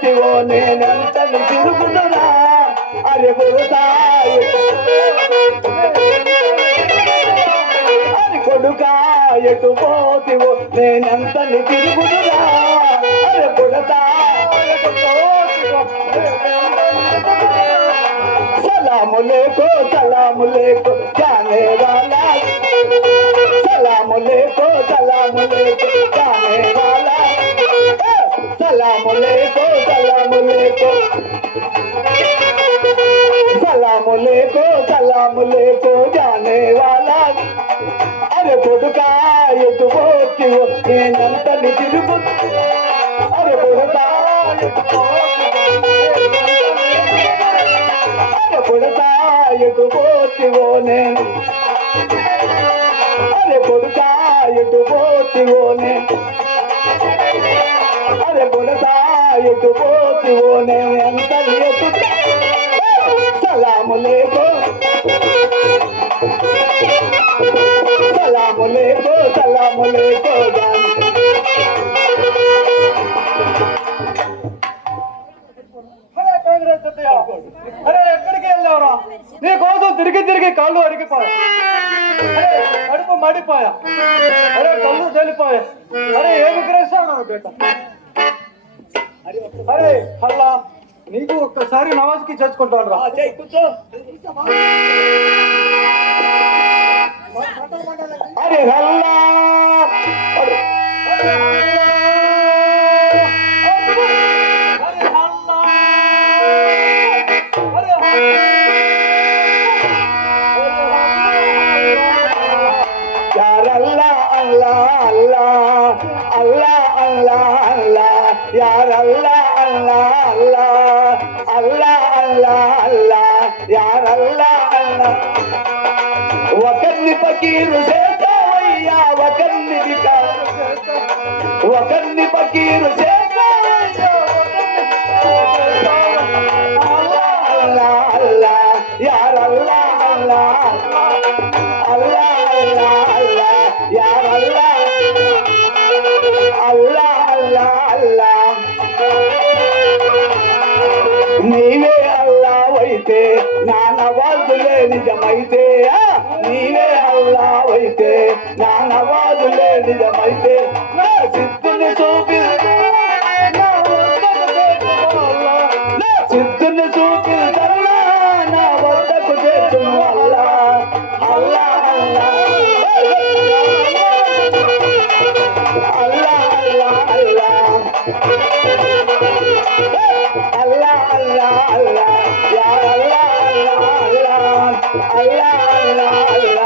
పోతివో నేనెంతని తిరుగుతున్నా అరే కొడుకా అరే కొడుకా ఎటు పోతివో నేనెంతని తిరుగుతున్నా అరే కొడుకా सलाम लेको जाने वाला सलाम लेको जाने वाला सलाम लेको जाने वाला अरे కొడుకా ఎటు పోతివో నేనంతని తిరుగు అరే కొడుకా అరే కొడుకా ఎటు పోతివో నేను అరే కొడుకా ఎటు పోతివో నేను అరే కొడుకా ఎటు పోతివో నేను ఎంత ఎటు సలాము లేకో అరే ఎక్కడికి వెళ్ళావురా నీ కోసం తిరిగి తిరిగి కాళ్ళు అరిగిపోయా అరే కడుపు మడిపోయా అరే కళ్ళు తెలిపోయా అరే ఏమి గ్రహిస్తాను బేట అరే అల్లా నీకు ఒక్కసారి నమాజ్కి చేసుకుంటాను రా కూర్చో అరే అల్లా यार अल्लाह अल्लाह अल्लाह अल्लाह अल्लाह अल्लाह यार अल्लाह अल्लाह वकन्नी फकीर से भैया वकन्नी बिका वकन्नी फकीर से अल्लाह अल्लाह अल्लाह यार अल्लाह अल्लाह अल्लाह अल्लाह अल्लाह यार अल्लाह अल्लाह अल्लाह अल्लाह నీవే అల్లాహైతే నా నవాజులే నిజమైతే నీవే అల్లాహైతే నా నవాజులే నిజమైతే నా సిద్ధుని చూపి నా సిద్ధుని చూపిదల్లా నా వద్దకు చేర్చును అల్లా అల్లా అల్లా అల్లా అల్లా అల్లా Allah Allah Allah ya Allah Allah Allah Allah Allah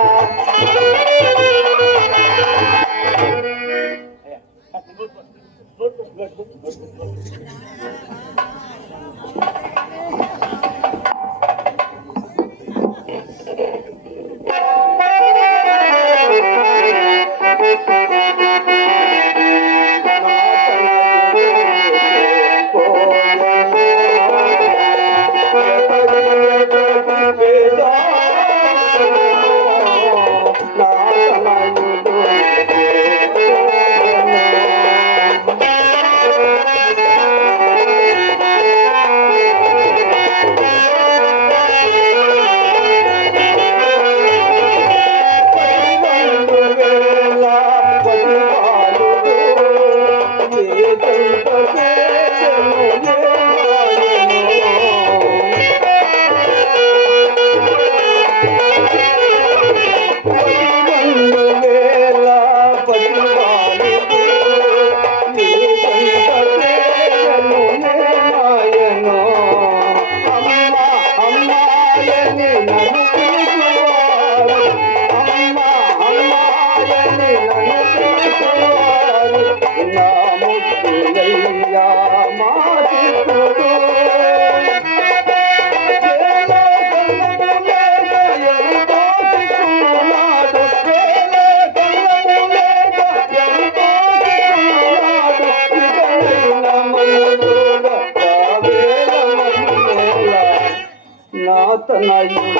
నాతనయుడు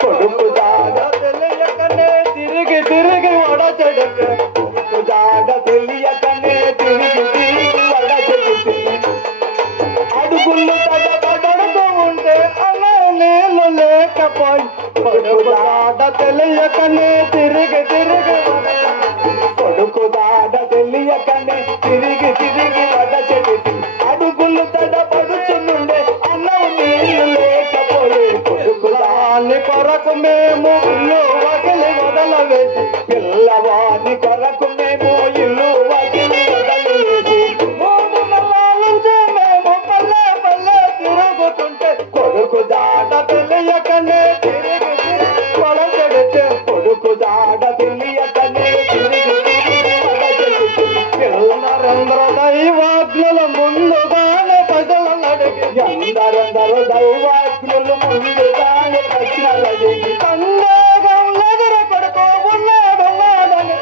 కొడుకు జాడ తెలియకనే తిరిగి తిరిగి వడచెడుకు కొడుకు జాడ తెలియకనే తిరిగి తిరిగి వడచెడుకు అడుగులు తడబడుతూ ఉంటే అలా నేను లేకపోయి కొడుకు జాడ తెలియకనే తిరిగి తిరిగి కొడుకు జాడ తెలియకనే తిరిగి తిరిగి వడచెడుకు అడుగులు తడబడుచుండే అన్నం నీళ్ళు లేకపోయి కొడుకు దాని కొరకు మేము ఇల్లు వదిలి వదలవేసి పిల్లవాని కొరకు మేము ఇల్లు వదిలి వదలవేసి 3 నెలల నుంచి మేము పల్లె పల్లె తిరుగుతుంటే కొడుకు దాట తెలియకనే తిరిగి తిరిగి వడచెడితే కొడుకు దాట తెలియకనే తిరిగి తిరిగి వడచెడితే పిల్లలందరూ దైవాజ్ఞల ముందుగానే ప్రజలను అడిగి ఎందరెందరో దైవాజ్ఞలు ముందుగానే ప్రశ్నలు అడిగి సందేహంలో కొడుకు ఉన్నాడని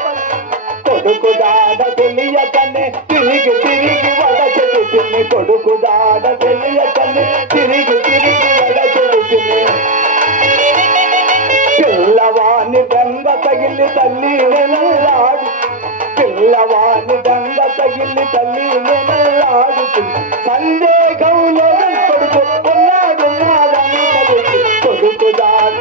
కొడుకు దాడ తెలియకనే తిరిగి తిరిగి వడచెడుతుంది కొడుకు దాడ తెలియకనే తిరిగి తిరిగి వడచెడుతుంది పిల్లవాని దొంగ తగిలి తల్లి నెలలాడు పిల్లవాని దొంగ తగిలి తల్లి నెలలాడుతుంది సందేహంలో కొడుకు ఉన్నాడని కొడుకు దాడ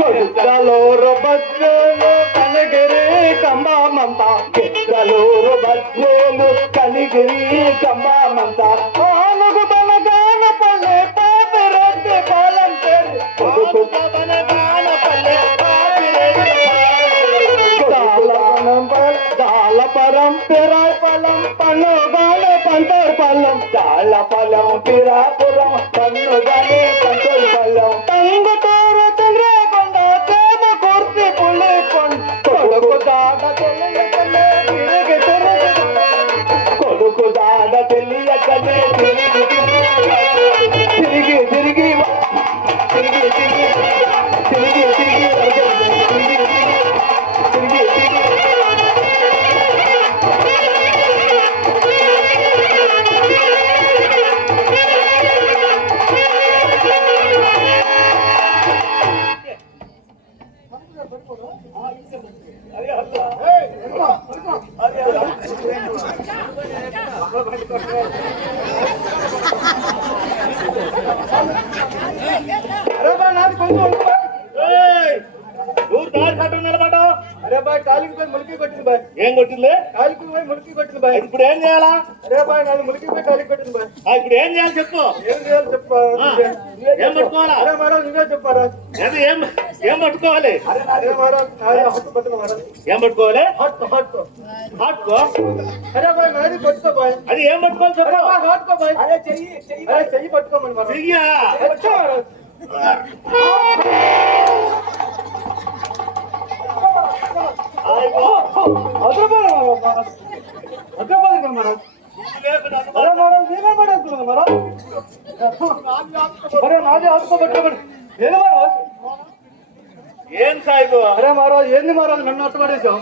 కొడుకలూరు బద్వేలు కనగిరి కంబామంత కెట్లూరు బద్వేలు కనిగిరి కంబామంత ఆనుగు బనగాన పల్లె పాపిరెడ్డి పాలెం పేరు కొడుకు బనగాన పల్లె దాలపరం పిరాపలం పన్నుగానే పంటూరు పల్లం దాలపలం పిరాపురం పన్నుగానే పంటూరు పల్లం తంగుతూరు చంద్రకొండ తేమ కుర్తి పులికొండ కొడుకు దాడ తెలియకనే తిరిగి తిరిగి కొడుకు దాడ తెలియకనే తిరిగి తిరిగి తిరిగి తిరిగి తిరిగి తిరిగి తిరిగి తిరిగి తిరిగి అరే బా నాది కొంచెం నువ్వు దారి కట్ట నిలబడ్డా అరే బాయ్ కాలికి పోయి ములికి కొట్టింది బాయ్ ఏం కొట్టింది కాలికి పోయి ములికి కొట్టింది బాయ్ ఇప్పుడు ఏం చేయాలా అరే బాయ్ నాది ములికి పోయి కాలికి కొట్టింది బాయ్ ఇప్పుడు ఏం చేయాలి చెప్పు ఏం చేయాలి చెప్పు ఏం పట్టుకోవాలా అరే మహారాజ్ నువ్వే చెప్పారా ఏది ఏం పట్టుకోవాలి అరే మహారాజ్ నాది హట్టు పట్టుకో మహారాజ్ ఏం పట్టుకోవాలి హట్టు హట్టు హాట్కో అరే బాయ్ నాది పట్టుకో బాయ్ అది ఏం పట్టుకోవాలి అరే చెప్పు బాయ్ హాట్కో బాయ్ అరే చెయ్యి పట్టుకోమని మహారాజ్ చెయ్యా అచ్చా మహారాజ్ అద్భుతమైన మహారాజ్ అద్భుతమైన మహారాజ్ అరే మహారాజ్ నేనే పడేస్తున్నా మహారాజ్ అరే నాది ఆత్మ పట్టుకోమని ఏది మహారాజ్ ఏం సాయిబు అరే మహారాజ్ ఏంది మహారాజ్ నన్ను అట్టుపడేసావు?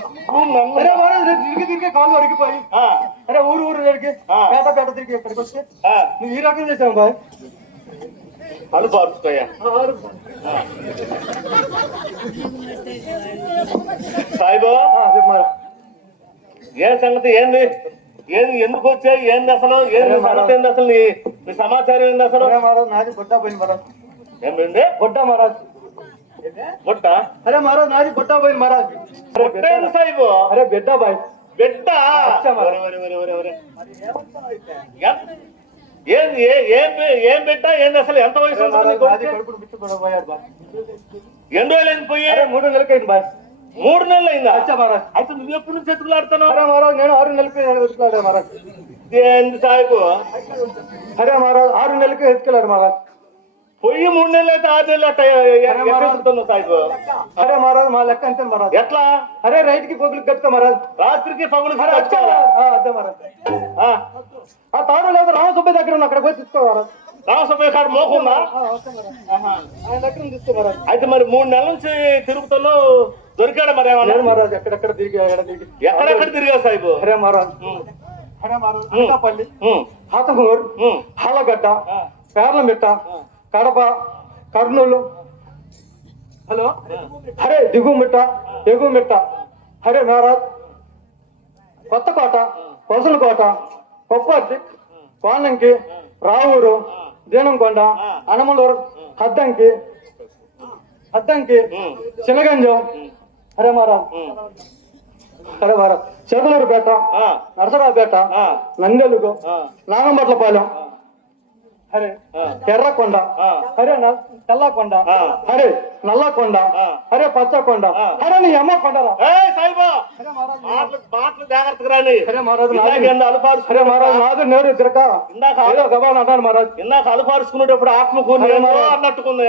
అరే మహారాజ్ నేను తిరిగి తిరిగి కాళ్ళు అరిగిపోయి ఆ, అరే ఊరు ఊరు తిరిగి పేట పేట తిరిగి ఇక్కడికి వచ్చి ఆ, నువ్వు ఈ రకం చేసావు బాయ్. అలుపు అరుచుకోయా సాయిబు. చెప్పు మహారాజ్. ఏం సంగతి ఏంది ఏంది ఎందుకు వచ్చాయి ఏంది అసలు ఏంది సంగతి ఏంది అసలు నీ సమాచారం ఏంది అసలు? అరే మహారాజ్ నాది బొడ్డా పోయింది మహారాజ్. ఏమింది బొడ్డా మహారాజ్. బుట్ట అరే మహారాజ్ నాది బొడ్డా పోయింది మహారాజ్. బుట్ట ఏంది సాయిబు? అరే బిడ్డా బాయ్. బిడ్డ అచ్చా మరి. ఏంది ఏం బిడ్డ ఏంది అసలు ఎంత వయసు ఉంటుంది నీ నాది కొడుకు? కడుపును బిట్టు పోయాడు బాయ్. ఎన్ని రోజులు అయింది పోయి? అరే 3 నెలలకైంది బాయ్. 3 నెలలు అయిందా? అచ్చా మహారాజ్. అయితే నువ్వు ఎప్పుడు నుంచి ఎత్తుకులాడుతున్నావు? అరే మహారాజ్ నేను 6 నెలలకి ఎత్తుకెళ్ళాడు మహారాజ్. ఏంది సాయిబు? అరే మహారాజ్ 6 నెలలకి ఎత్తుకెళ్ళాడు మహారాజ్. పొయ్యి 3 నెలలు అయితే 6 నెలలు అట్ట ఎత్తుకుతున్నావు సాయిబు. అరే మహారాజ్ మా లెక్క అంతే మహారాజ్. ఎట్లా? అరే రైట్ కి పొగులు కట్టుకో మహారాజ్. రాత్రికి పగులు అరే అచ్చా మహారాజ్. అదే మహారాజ్. ఆ తాడు లేదు రామసుబ్బయ్య దగ్గర ఉన్న అక్కడ పోయి తీసుకో మహారాజ్. రామసుబ్బయ్య కాడ మోకుందా? ఓకే మహారాజ్. ఆయన దగ్గర నుంచి తీసుకో మహారాజ్. అయితే మరి 3 నెలల నుంచి తిరుగుతున్నావు, దొరికాడు మరి ఏమన్నా? లేదు మహారాజ్ ఎక్కడెక్కడ తిరిగి ఎక్కడెక్కడ తిరిగా సాయిబు? అరే మహారాజ్. అరే మహారాజ్ అనకాపల్లి, ఉమ్, హాతమూరు, ఉమ్, హాలగడ్డ, పేర్లమిట్ట, కడప, కర్నూలు. హలో అరే దిగుమిట్ట, ఎగుమిట్ట. అరే మహారాజ్ కొత్తకోట, వసలకోట, కొప్పర్తి, కోనంకి, రావూరు, దీనంకొండ, అనమలూరు, హద్దంకి, చినగంజం. అరే మహారాజ్. అరే మహారాజ్ చేతలూరుపేట, ఆ, నరసరావుపేట, ఆ, నందెలుగు, ఆ, నాగంబట్లపాలెం, అరే ఆ, ఎర్రకొండ, ఆ. అరే తెల్లకొండ, ఆ. అరే నల్లకొండ, ఆ. అరే పచ్చకొండ, ఆ. అరే నీ అమ్మ కొండరా. ఏయ్ సాయిబు, అరే మహారాజ్ మాటలు జాగ్రత్తగా రాని. అరే మహారాజ్ ఇందాక నాది. ఏందో అలుపారు. అరే మహారాజ్ నాదు నేరు తిరక ఇందాక ఏదో గబాన్ అంటాను మహారాజ్. ఇందాక అలుపారుచుకునేటప్పుడు ఆత్మకూరు అరే మహారాజ్. అన్నట్టుకుంది.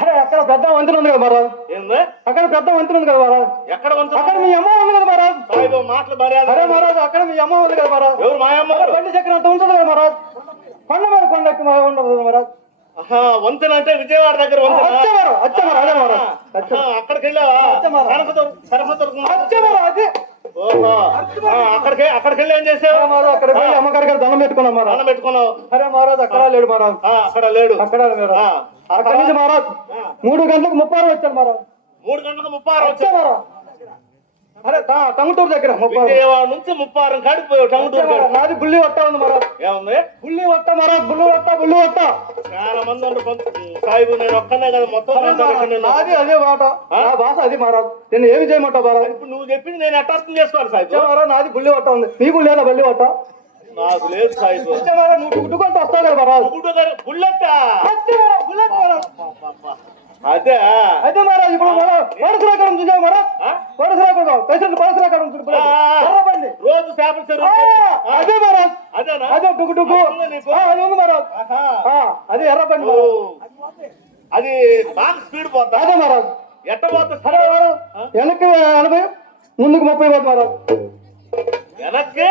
అరే అక్కడ పెద్ద వంతెన ఉంది కదా మహారాజ్. ఏంది? అక్కడ పెద్ద వంతెన ఉంది కదా మహారాజ్. ఎక్కడ వంచు? అక్కడ మీ అమ్మ ఉంది కదా మహారాజ్. సాయిబు మాటలు మర్యాద. అరే మహారాజ్ అక్కడ మీ అమ్మ ఉంది కదా మహారాజ్. ఎవరు మాయమ్మ? అరే బండి చక్రం అంత ఉంటుంది కదా మహారాజ్. కొండ మీద కొండ ఎక్కువ ఉండదు కదా మహారాజ్. ఆహా, వంతెన అంటే విజయవాడ దగ్గర వంతెన. అచ్చ మహారాజ్, అచ్చ మహారాజ్, అదే మహారాజ్. అచ్చ ఆహా, అక్కడికి వెళ్ళావా? అచ్చ మహారాజ్. అచ్చ మహారాజ్ అదే. ఓహో, అక్కడికి వెళ్ళి ఏం చేసావు? అరే మహారాజ్ అక్కడ పోయి అమ్మగారి గారు దండం పెట్టుకున్నాం మహారాజ్. దండం పెట్టుకున్నావు. అరే మహారాజ్ అక్కడ లేడు మహారాజ్. అక్కడ లేడు. అక్కడ లేడు. ఆ, అక్కడి నుంచి మహారాజ్ 3 గంటలకు 30 వచ్చాడు మహారాజ్. 3 గంటలకు 30 అచ్చ మహారాజ్. అరే టంగుటూరు దగ్గర 30. విజయవాడ నుంచి 30 కాడికి పోయావు. టంగుటూరు కాడికి. నాది బుల్లి వట్ట ఉంది మహారాజ్. ఏముంది? బుల్లి వట్ట మహారాజ్, బుల్లి వట్ట. చాలా మంది ఉంటారు. సాయిబు నేను ఒక్కనే కదా మొత్తం అరే నేను మహారాజ్, నేను. నాది అదే మాట. నా భాష అది మహారాజ్. నేను ఏమి చేయమంటావు మహారాజ్? ఇప్పుడు నువ్వు చెప్పింది నేను ఎట్లా అర్థం చేసుకోవాలి సాయిబు? అచ్చ మహారాజ్ నాది బుల్లి వట్ట ఉంది. నీకు లేదా బుల్లి వట్ట? నాకు లేదు సాయిబు. అచ్చ మహారాజ్ నువ్వు టుకుంటూ వస్తావు కదా మహారాజ్. బుల్లెట్. అచ్చ మహారాజ్ బుల్లెట్ మహారాజ్. అదే అయితే మహారాజ్ ఇప్పుడు పరశురాకరం చూసావు మహారాజ్. పరశురాకరం పేషెంట్ పరశురాకరం ఎర్రబండి. రోజు చేపల చెరువు. అదే మహారాజ్. అదేనా? అదే డుకు అది ఉంది మహారాజ్. ఆహా. అదే ఎర్రబండి ఓ, మహారాజ్. అది బాగా స్పీడ్ పోతా. అదే మహారాజ్. ఎట్ట పోతా? అరే మహారాజ్ వెనక్కి 80 ముందుకు 30 పోతుంది మహారాజ్. వెనక్కి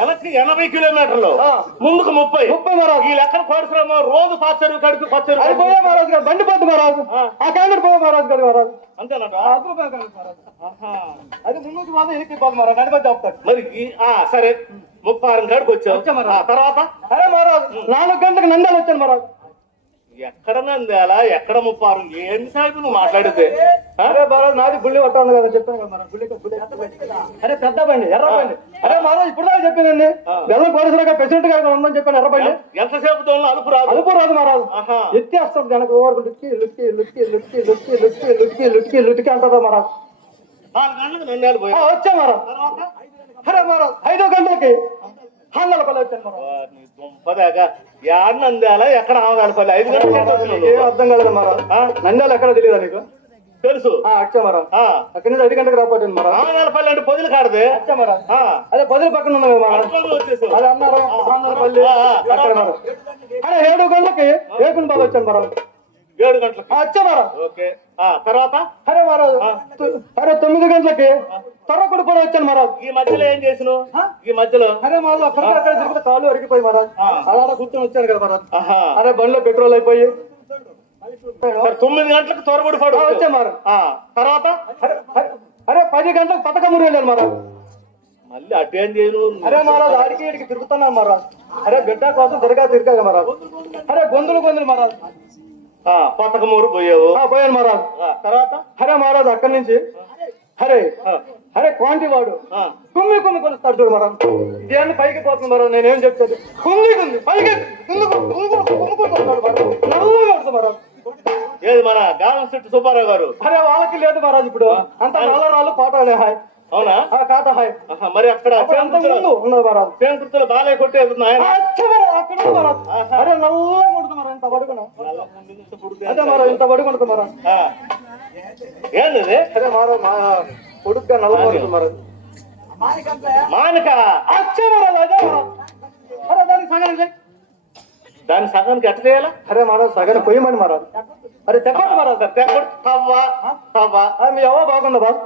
80 కిలోమీటర్లు, ఆ. ముందుకు 30. 30 మహారాజ్. ఈ లెక్కన కోరుతున్నాము. రోజు పచ్చరు కడుపు పచ్చరు. అది పోయే మహారాజ్ గారు బండి పోతుంది మహారాజ్. ఆ క్యాండిడేట్ పోయే మహారాజ్ గారు మహారాజ్. అంతేనట. అది ముందుకు మాత్రం ఎనికి పోతుంది మహారాజ్. నడిపి చెప్తాడు. మరి సరే 36 కాడికి వచ్చావు. వచ్చా మహారాజ్. ఆ తర్వాత అరే మహారాజ్ 4 గంటలకు నంద్యాల వచ్చాను మహారాజ్. ఎక్కడ నంద్యాల ఎక్కడ 36? ఏంది సాయిబు నువ్వు మాట్లాడితే? అరే మహారాజ్ నాది బుల్లి వట్ట ఉంది కదా చెప్పాను కదా మహారాజ్. బుల్లి అరే పెద్ద బండి ఎర్ర బండి. అరే మహారాజ్ ఇప్పుడు దాకా చెప్పిందండి. బెల్లం కోడసరాగా ప్రెసిడెంట్ గారు ఉందని చెప్పాను. ఎర్ర బండి ఎంతసేపు దోళ్ళు అలుపు రాదు. అలుపు రాదు మహారాజ్. ఆహా. ఎత్తేస్తాడు జనకు ఓవరకు లుక్కి అంటారా మహారాజ్. 4 గంటలకు నంద్యాల పోయి వచ్చా మహారాజ్. తర్వాత అరే మహారాజ్ 5 గంటలకి హాంగలపల్లి వచ్చాను మహారాజ్. నీ దుంపదాకా యాడ నంద్యాల ఎక్కడ ఆమదాలపల్లి 5 గంటలకు వచ్చినావు ఏం నువ్వు. అర్థం కాలేదు మహారాజ్. నంద్యాల ఎక్కడ తెలియదా నీకు? తెలుసు. వచ్చా మహారాజ్. అక్కడి నుంచి 5 గంటలకు రాపోయాను మహారాజ్. ఆమదాలపల్లి అంటే పొదిలి కాడదే. వచ్చా మహారాజ్. అదే 10 పక్కన ఉంది కదా మహారాజ్. అటుపక్కన వచ్చేసావు. అది అన్నారు ఆంధ్రపల్లి అక్కడ మహారాజ్. అరే 7 గంటలకి ఏకునిపాలు వచ్చాను మహారాజ్. 7 గంటలకు. వచ్చా మహారాజ్. ఓకే. తర్వాత అరే మహారాజ్ అరే 9 గంటలకి తొర్రకుడు కూడా వచ్చాను మహారాజ్. ఈ మధ్యలో ఏం చేసినావు? ఈ మధ్యలో అరే మహారాజ్ అక్కడ తిరిగితే కాళ్ళు అరిగిపోయి మహారాజ్. అలా కూర్చొని వచ్చాను కదా మహారాజ్. ఆహా. అరే బండిలో పెట్రోల్ అయిపోయి సరే, 9 గంటలకు త్వరపడి పడు వచ్చే మారా తర్వాత అరే 10 గంటలకు పథకం వెళ్ళాను మారా మళ్ళీ అటేం చేయను అరే మహారాజ్ ఆడికి ఇడికి తిరుగుతున్నాను మహారాజ్ అరే బిడ్డ కోసం తిరగా మహారాజ్ అరే గొంతులు మహారాజ్ పతకమూరు పోయావు పోయాను మహారాజ్ తర్వాత అరే మహారాజ్ అక్కడి నుంచి అరే క్వాంటి వాడు కుమ్మి కొలుస్తాడు చూడు మహారాజ్ ఇదేంటి పైకి పోతుంది మహారాజ్ నేనేం చెప్తాను కుంది పైకి మహారాజ్ ఏది మన గాలం చెట్టు సుబ్బారావు గారు అరే వాళ్ళకి లేదు మహారాజ్ ఇప్పుడు అంత రాళ్ళు పాటలే హాయ్ అవునా కాట హాయ్ మరి అక్కడ ఉన్నది మహారాజ్ పేంకృతులు బాలే కొట్టేది ఆయన అక్కడ మహారాజ్ అరే నల్లగా ఉంటుంది మహారాజ్ ఇంత పడుకున్నా అదే మహారాజ్ ఇంత పడుకుంటుంది మహారాజ్ ఏంది అరే మహారాజ్ మా కొడుకుగా నల్లగా ఉంటుంది మహారాజ్ మానక అచ్చే మహారాజ్ అదే మహారాజ్ అరే దానికి సగం దాని సగానికి ఎట్ట చేయాలా అరే మహారాజ్ సగం పొయ్యమని మహారాజ్ అరే చెప్పండి మహారాజ్ తవ్వా మీ అవ్వ బాగుందా బాబు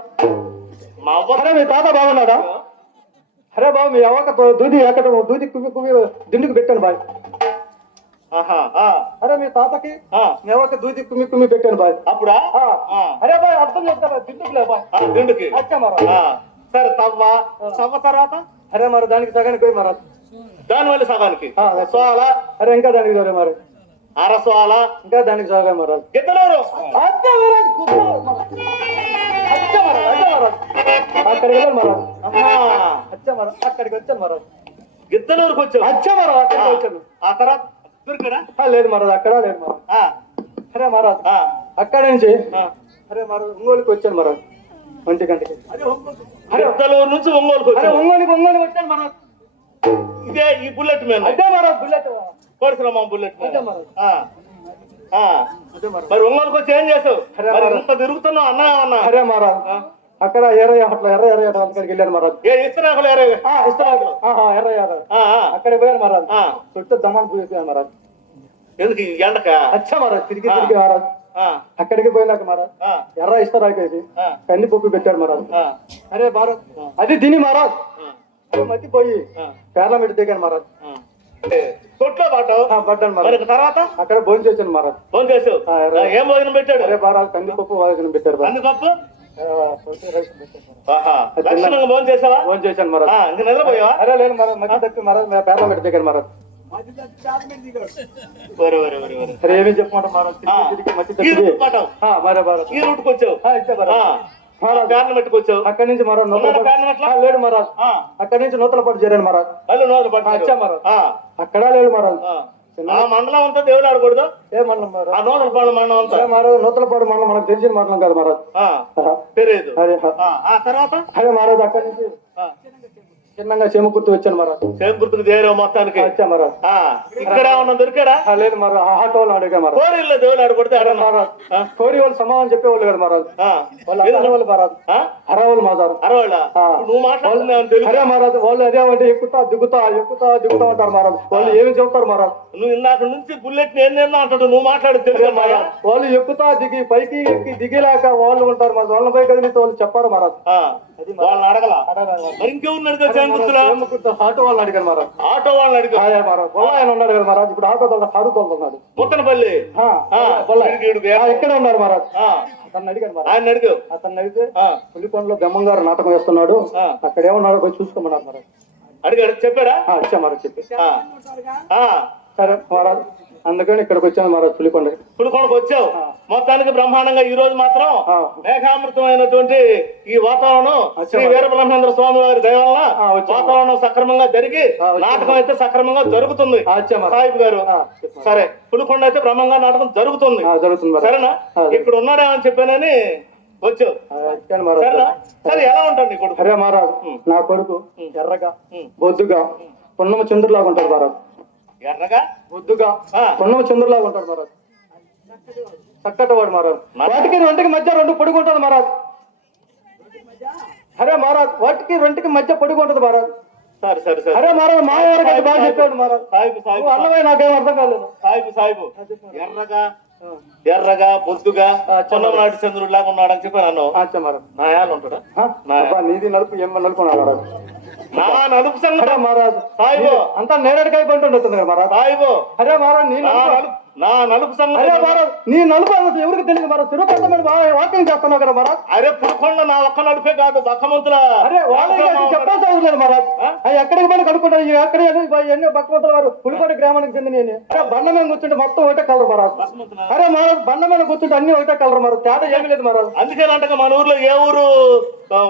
మా అవ్వ అరే మీ తాత బాగున్నాడా అరే బాబు మీ అవ్వక దూది ఎక్కడ దూది కుమ్మి దిండుకు పెట్టాను బాయ్ అరే మీ తాతకి మీ అవ్వక దూది కుమ్మి పెట్టాను బాయ్ అప్పుడా అరే బాయ్ అర్థం చెప్తా దిండుకులే బాయ్ దిండుకి అచ్చా మహారాజ్ సరే తవ్వ తర్వాత అరే మరి దానికి సగానికి పోయి మహారాజ్ దాని వల్ల సగానికి సోల అరే ఇంకా దానికి సరే మరి అర సోల ఇంకా దానికి సగా మహారాజ్ గిద్దలూరు అచ్చా మహారాజ్ అక్కడికి వెళ్ళాను మహారాజ్ అచ్చా మహారాజ్ అక్కడికి వచ్చాను మహారాజ్ గిద్దలూరుకి వచ్చావు అచ్చా మహారాజ్ అక్కడికి వచ్చాను ఆ తర్వాత దొరికడా లేదు మహారాజ్ అక్కడ లేదు మహారాజ్ అరే మహారాజ్ అక్కడి నుంచి అరే మహారాజ్ ఒంగోలుకి వచ్చాను మహారాజ్ 1 గంటకి గిద్దలూరు నుంచి ఒంగోలుకి అరే వచ్చావు ఒంగోలుకి వచ్చాను మహారాజ్ ఇదే ఈ బుల్లెట్ మీద అదే మహారాజ్ బుల్లెట్ పరిశ్రమ బుల్లెట్ మీద అదే మహారాజ్ అదే మహారాజ్ మరి ఒంగోలుకి వచ్చి ఏం చేసావు మరి ఇంత తిరుగుతున్నావు అన్నా అరే మహారాజ్ అక్కడ ఎర్రయ్య అక్కడికి వెళ్ళాను మహారాజ్ ఏ ఇస్తున్నాకులు ఎర్రయ్య అక్కడికి పోయాను మహారాజ్ చుట్టూ దమాన్ పూజేసాను మహారాజ్ ఎందుకు ఈ ఎండక అచ్చా మహారాజ్ తిరిగి మహారాజ్ అక్కడికి పోయినాక మహారాజ్ ఎర్ర ఇస్తారాకేసి కందిపప్పు పెట్టాడు మహారాజ్ అరే మహారాజ్ అది తిని మహారాజ్ మర్చిపోయి పార్లమెంట్ దిగాను మహారాజ్ కొట్లో పడ్డాను మరి మహారాజ్ తర్వాత అక్కడ భోజనం చేశాను మహారాజ్ ఫోన్ చేసావు ఏం భోజనం పెట్టాడు అరే మహారాజ్ కందిపప్పు భోజనం పెట్టారు అందుకప్పు లక్షణంగా భోజనం చేసావా భోజనం చేశాను మహారాజ్ ఇంకా నిద్రపోయావా అరే లేదు మహారాజ్ మధ్య తప్పి మహారాజ్ పార్లమెంట్ దిగాను మహారాజ్ సరే ఏమేమి చెప్పమంటారు మహారాజ్ ఈ రూట్ పట్టావు మహారాజ్ ఈ రూట్కి వచ్చావు ఫ్యాన్ పెట్టుకొచ్చావు అక్కడి నుంచి మహారాజ్ లేడు మహారాజ్ అక్కడి నుంచి నూతలపాటు చేరాను మహారాజ్ మళ్ళీ నోరు పట్టు వచ్చా మహారాజ్ అక్కడ లేడు మహారాజ్ ఆ మండలం అంతా దేవుడు ఆడకూడదు ఏ మండలం మహారాజ్ ఆ నూతలపాడు మండలం అంతా మహారాజ్ నూతలపాడు మండలం మనకు తెలిసిన మండలం కాదు మహారాజ్ తెలియదు అరే ఆ తర్వాత అరే మహారాజ్ అక్కడి నుంచి చిన్నగా చేమకుర్తి వచ్చాను మహారాజ్ సేమ్ గుర్తుకు చేరావు మొత్తానికి వచ్చా మహారాజ్ ఇక్కడ ఏమన్నా దొరికాడా లేదు మహారాజ్ ఆటో వాళ్ళు అడిగా మహారాజ్ కోరిల్లో దేవుడు ఆడకూడదు అరే మహారాజ్ కోరి వాళ్ళు సమాధానం చెప్పేవాళ్ళు కదా మహారాజ్ వాళ్ళు అరవాళ్ళు మహారాజ్ అరవాళ్ళు మహారాజ్ అరవాళ్ళ నువ్వు మాట్లాడుతున్నావు తెలుసు అరే మహారాజ్ వాళ్ళు అదే అంటే ఎక్కుతా దిగుతా అంటారు మహారాజ్ వాళ్ళు ఏమి చెబుతారు మహారాజ్ నువ్వు ఇందాక నుంచి బుల్లెట్ నేను అంటాడు నువ్వు మాట్లాడు తెలుసు వాళ్ళు ఎక్కుతా దిగి పైకి ఎక్కి దిగిలాక వాళ్ళు ఉంటారు మహారాజ్ వాళ్ళ పై కదిలితే వాళ్ళు చెప్పారు మహారాజ్ వాళ్ళని అడగల మరి ఇంకెవరిని అడిగా ఆటో వాళ్ళని అడిగారు మహారాజ్ ఆటో వాళ్ళని అడిగా మహారాజ్ ఆయన ఉన్నాడు కదా మహారాజ్ ఇప్పుడు ఆటో కారు తోలుతున్నాడు ముత్తనపల్లి ఇక్కడే ఉన్నారు మహారాజ్ అతన్ని అడిగారు మహారాజ్ ఆయన అడిగావు అతన్ని అడిగితే పులికొండలో బెమ్మంగారు నాటకం వేస్తున్నాడు అక్కడ ఏమన్నాడు పోయి చూసుకోమన్నారు మహారాజ్ అడిగాడు చెప్పాడా వచ్చా మహారాజ్ చెప్పి సరే మహారాజ్ అందుకని ఇక్కడికి వచ్చాను మహారాజ్ పులికొండకు వచ్చావు మొత్తానికి బ్రహ్మాండంగా ఈ రోజు మాత్రం మేఘామృతమైనటువంటి ఈ వాతావరణం శ్రీ వీరబ్రహ్మేంద్ర స్వామి వారి దయ వల్ల వాతావరణం సక్రమంగా జరిగి నాటకం అయితే సక్రమంగా జరుగుతుంది సాహిబ్ గారు సరే పులికొండ అయితే బ్రహ్మంగా నాటకం జరుగుతుంది సరేనా ఇక్కడ ఉన్నాడేమని చెప్పానని వచ్చావు సరేనా సరే ఎలా ఉంటాడు కొడుకు అరే మహారాజ్ నా కొడుకు ఎర్రగా బొద్దుగా పున్నమ చంద్రులాగా ఉంటాడు మహారాజ్ ఎర్రగా బొద్దుగా పున్నమ చంద్రులాగా ఉంటాడు మహారాజ్ చక్కటి వాడు మహారాజ్ వాటికి రెండుకి మధ్య 2 పొడుగు ఉంటుంది మహారాజ్ అరే మహారాజ్ వాటికి 2కి మధ్య పొడుగు ఉంటుంది మహారాజ్ సరే సరే సరే అరే మహారాజ్ మా వారికి బాగా చెప్పాడు మహారాజ్ అన్నమయ్య నాకేం అర్థం కాలేదు సాహిబు ఎర్రగా బొద్దుగా చంద్రనాటి చంద్రుడు లాగా ఉన్నాడని చెప్పాను అన్నావు మహారాజ్ నాయాలు ఉంటాడా నీది నలుపు ఏమో నలుపు మహారాజ్ నా నలుపు సంగతి అరే మహారాజ్ సాయిబు అంతా నేరేడుకాయ పంట ఉంటుంది కదా మహారాజ్. సాయిబు అరే మహారాజ్ నీ నా నలుపు. నలుపు నా నలుపు సంగతి అరే మహారాజ్ నీ నలుపు అన్నది ఎవరికి తెలియదు మహారాజ్. తిరుపతి మీద వాకింగ్ చేస్తున్నావు కదా మహారాజ్. అరే పుడకొండ నా ఒక్క నలుపే కాదు బక్కమంతుల అరే వాళ్ళకి చెప్పాల్సి అవసరం లేదు మహారాజ్. అవి ఎక్కడికి పని కనుక్కుంటారు ఎక్కడ ఎన్నో బక్కమంతుల వారు పులికోటి గ్రామానికి చెందిన అరే బండ మీద కూర్చుంటే మొత్తం ఒకటే కలర్ మహారాజ్. అరే మహారాజ్ బండ మీద కూర్చుంటే అన్ని ఒకటే కలర్ మహారాజ్. తేడా ఏమీ లేదు మహారాజ్. అందుకేనంట మన ఊర్లో ఏ ఊరు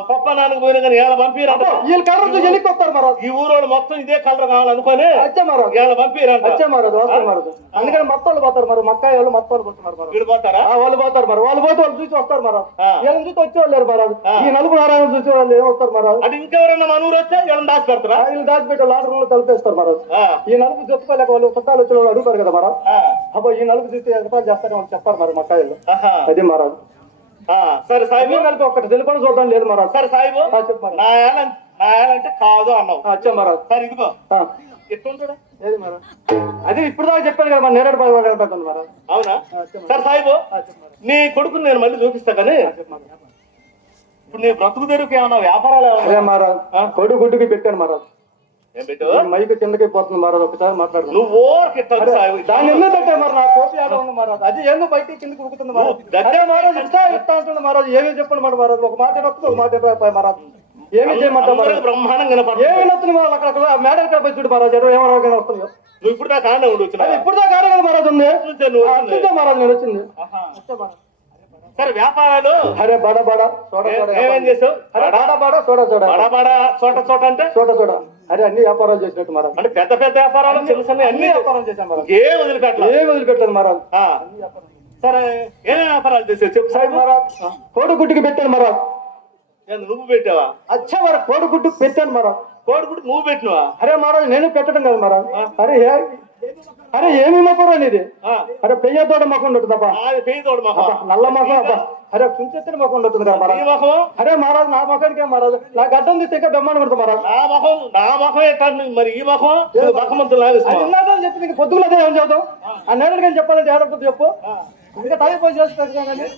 పప్ప నాన్నకు పోయినా కానీ ఏళ్ళ పంపిరంట. వీళ్ళు కలర్ చూసి ఎన్నికి వస్తారు మహారాజ్. ఈ ఊరు వాళ్ళు మొత్తం ఇదే కలర్ కావాలనుకొని వచ్చే మహారాజ్. ఏళ్ళ పంపిరంట. వచ్చే మహారాజ్ వస్తారు మహారాజ్. అందుకని మొత్తం వాళ్ళు పోతారు మరి మక్కాయి వాళ్ళు మొత్తం వాళ్ళు పోతున్నారు మహారాజ్. విడిపోతారా వాళ్ళు పోతారు మరి వాళ్ళు పోతే వాళ్ళు చూసి వస్తారు మహారాజ్. ఆ. వీళ్ళని చూసి వచ్చేవాళ్ళు మహారాజ్. ఈ నలుపు నారాయణ చూసి వాళ్ళు ఏమొస్తారు మహారాజ్. అంటే ఇంకెవరైనా మన ఊరు వచ్చా ఏళ్ళని దాచి పెడతారా? వీళ్ళు దాచిపెట్టి లాడర్ రూమ్ లో తలుపేస్తారు మహారాజ్. ఆ, ఈ నలుపు చెప్పుకోలేక వాళ్ళు చుట్టాలు వచ్చి వాళ్ళు అడుగుతారు కదా మహారాజ్. ఆ, అబ్బో ఈ నలుపు చూసి ఎగతాలు చేస్తారని వాళ్ళు చెప్పారు మరి మక్కాయిలు. ఆహా. అది మహారాజ్. ఆ, సరే సాయిబు ఈ నలుపు ఒక్కటి తెలుపని చూడడం లేదు మహారాజ్. సరే సాయిబు చెప్పు మహారాజ్. నా ఏళ్ళంటే కాదు అన్నావు. వచ్చా మహారాజ్. సరే ఇదిగో ఆ. ఎట్టుంటాడా? ఏది మహారాజ్. అది ఇప్పుడు దాకా చెప్పాను కదా మరి నేరేడు పడి పెట్టండి మహారాజ్. అవునా? చెప్పు సరే సాయిబు చెప్పు మహారాజ్. నీ కొడుకుని నేను మళ్ళీ చూపిస్తా కానీ చెప్పు మహారాజ్. ఇప్పుడు నీ బ్రతుకు తెరువుకి ఏమన్నా వ్యాపారాలు ఏమన్నా అదే మహారాజ్ కొడు గుడ్డుకి పెట్టాను మహారాజ్. ఏం పెట్టు? మైకు కిందకి పోతుంది మహారాజ్. ఒకసారి మాట్లాడుతున్నాను. నువ్వు ఓరికి ఇట్లా సాయిబు దాన్ని ఎందుకు పెట్టావు మరి నా కోపి ఆడ ఉంది మహారాజ్. అది ఎందుకు బయటికి కిందకి ఉడుకుతుంది మహారాజ్. అదే మహారాజ్ ఇట్టా ఉంటుంది మహారాజ్. ఏమీ చెప్పండి మాట మహారాజ్. ఒక మాట నొస్తుంది ఒక మాట ఎప్పుడు మహారాజ్. ఏమి చేయమంటావు అందరూ మహారాజ్. బ్రహ్మాండంగా వినపడుతుంది. ఏమి నొస్తుంది మహారాజ్. అక్కడ మేడల్ కాపై చూడు మహారాజ్. ఏమో వస్తుంది. నువ్వు ఇప్పుడు దాకా ఆడే ఉండి వచ్చినా ఇప్పుడు దాకా ఆడే కదా మహారాజ్ ఉంది. నువ్వు వచ్చింది. చూసా మహారాజ్ నేను వచ్చింది. ఆహా. వచ్చా మహారాజ్. సరే వ్యాపారాలు అరే బడ బడ చోట చోట ఏమేం చేసావు? అరే బడ బడ చోట చోట బడా బడా చోట చోట అంటే చోట చోట అరే అన్ని వ్యాపారాలు చేసినట్టు మహారాజ్. అంటే పెద్ద పెద్ద వ్యాపారాలు చిన్న చిన్న అన్ని అన్ని వ్యాపారం చేశాను మహారాజ్. ఏ వదిలిపెట్ల ఏమి వదిలిపెట్టాను మహారాజ్. సరే ఏమేమి వ్యాపారాలు చేసావు చెప్పు సాయి సాయిబు. మహారాజ్ కోడిగుడ్డుకి పెట్టాను మహారాజ్. నువ్వు పెట్టావా? అచ్చా మరి కోడిగుడ్డుకి పెట్టాను మహారాజ్. కోడిగుడ్డు నువ్వు పెట్టినవా? అరే మహారాజ్ నేను పెట్టడం కదా మహారాజ్. అరే అరే ఏమి మొక్కరు అనేది. ఆ, అరే పెయ్యతోట మొక్క ఉంటుంది తప్ప అది పెయ్యతోడు మొహం. నల్ల మొక్క అబ్బా. అరే చుంచెత్తిన మొక్క ఉంటుంది కదా ఈ మహారాజ్. మొహం అరే మహారాజ్ నా మొక్కడికే మహారాజ్. నా గడ్డం తీస్తే ఇంకా బెమ్మని కొడుతుంది మహారాజ్. నా మొహం ఎట్లా మరి ఈ మొహం బక్కమంతులు అది లాగేస్తున్నావు. ఉన్నాదని చెప్పి నీకు పొద్దుగులు అదే ఏం చదువుతావు. ఆ నేరుగా చెప్పాలంటే ఏడకపోతే చెప్పు. ఇంకా టైపోయి చేసుకోవచ్చు కానీ.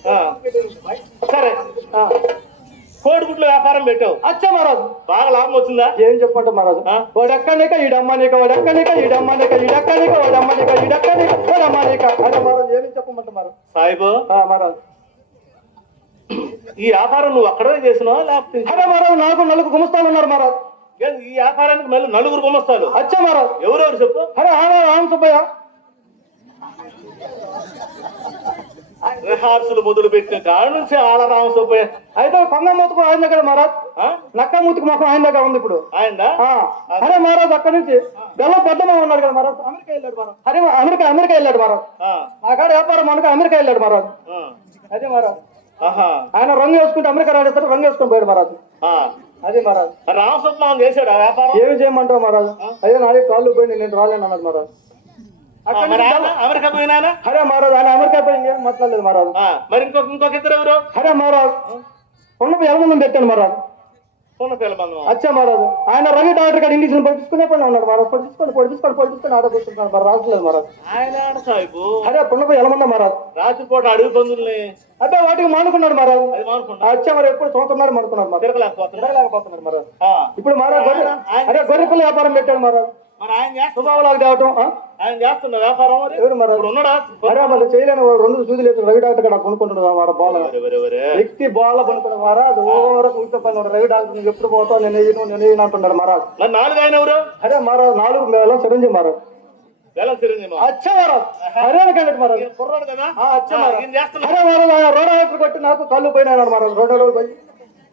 సరే కోడిగుడ్ల వ్యాపారం పెట్టావు. అచ్చా మహారాజ్ బాగా లాభం వచ్చిందా? ఏం చెప్పంట మహారాజు. వాడెక్కనిక ఈడమ్మనిక వాడెక్కనిక ఈడమ్మనిక ఈడక్కనిక వాడమ్మనిక ఈడక్కనిక వాడమ్మనిక అదే మహారాజు ఏమి చెప్పమంట మహారాజ్. సాయిబు మహారాజ్ ఈ వ్యాపారం నువ్వు అక్కడే చేసినావా లేకపోతే అరే మహారాజు నాకు నలుగురు గుమస్తాలు ఉన్నారు మహారాజ్. ఏం ఈ వ్యాపారానికి మళ్ళీ నలుగురు గుమస్తాలు? అచ్చా మహారాజ్. ఎవరెవరు చెప్పు? అరే రామ్ సుబ్బయ్య రిహార్సులు మొదలు పెట్టిన కాడ నుంచి ఆడరామ సుబ్బయ్య అయితే కొంగ మూతుకు ఆయన దగ్గర మహారాజ్. నక్క మూతుకు మొక్క ఆయన దగ్గర ఉంది ఇప్పుడు. ఆయన అరే మహారాజ్ అక్కడి నుంచి బెల్లం పెద్దమ్మ ఉన్నాడు కదా మహారాజ్. అమెరికా వెళ్ళాడు మహారాజ్. అరే అమెరికా వెళ్ళాడు మహారాజ్. ఆ కాడ వ్యాపారం అనుక అమెరికా వెళ్ళాడు మహారాజ్. అదే మహారాజ్ ఆయన రంగు వేసుకుంటే అమెరికా రాడేస్తారు రంగు వేసుకొని పోయాడు మహారాజ్. అదే మహారాజ్ రామసుబ్బమ్మ చేశాడు ఆ వ్యాపారం. ఏమి చేయమంటావు మహారాజ్. అయ్యో నాది కాళ్ళు పోయి నేను రాలేను అన్నాడు మహారాజ్. మరి ఆయన అమెరికా పోయినా? అరే మహారాజ్ ఆయన అమెరికా పోయి ఇంకేం మాట్లాడలేదు మహారాజ్. మరి ఇంకొక ఇద్దరు ఎవరు? అరే మహారాజ్ ఉన్నప్పుడు ఎలమందం పెట్టాను మహారాజ్. ఉన్న పిల్లబంధం. అచ్చా మహారాజు ఆయన రవి డాక్టర్ గారు ఇండిషన్ పడిపించుకునే పని ఉన్నాడు మహారాజ్. పడిపించుకొని ఆడబోతున్నాడు మరి రావట్లేదు మహారాజ్. ఆయన ఆడ సాయిబు అరే పున్నపై ఎలమందా మహారాజ్. రాత్రిపూట అడవి పందుల్ని అదే వాటికి మానుకున్నాడు మహారాజ్. అది మానుకుంటా అచ్చా మరి ఎప్పుడు తోతున్నాడు మానుకున్నాడు మహారాజ్. తిరగలేకపోతున్నాడు మహారాజ్. ఇప్పుడు మహారాజ్ అరే గొర్రె పిల్ల వ్యాపారం పెట్టాడు మహారాజ్. మరి ఆయన చేస్తున్నా స్వభావాలకు తేవటం ఆయన చేస్తున్న వ్యాపారం మరి ఎవరు మహారాజ్ ఇప్పుడు ఉన్నాడా? అరే వాళ్ళు చేయలేని వాడు రెండు సూదులు వేసి రవి డాక్టర్ గారు కొనుక్కుంటున్నాడు వాడు బాల ఎవరెవరే? వ్యక్తి బాల పనుకున్నాడు మహారాజ్. ఓవరకు ఇంట్లో పని రవి డాక్టర్ నువ్వు ఎప్పుడు పోతావు నేను వేయను అంటున్నాడు మహారాజ్. మరి నాలుగు ఆయన ఎవరు? అరే మహారాజ్ 4 వేల చిరంజీవి మహారాజ్. ఎలా తిరిగింది అచ్చా మహారాజ్ హర్యానా క్యాండిడేట్ మహారాజ్. కుర్రాడు కదా? అచ్చా మహారాజ్. ఈయన చేస్తున్నా అరే మహారాజ్ ఆయన రోడ్ వైపు కొట్టి నాకు కాళ్ళు పోయినాయి మహారాజ్. 2 రోజులు పోయి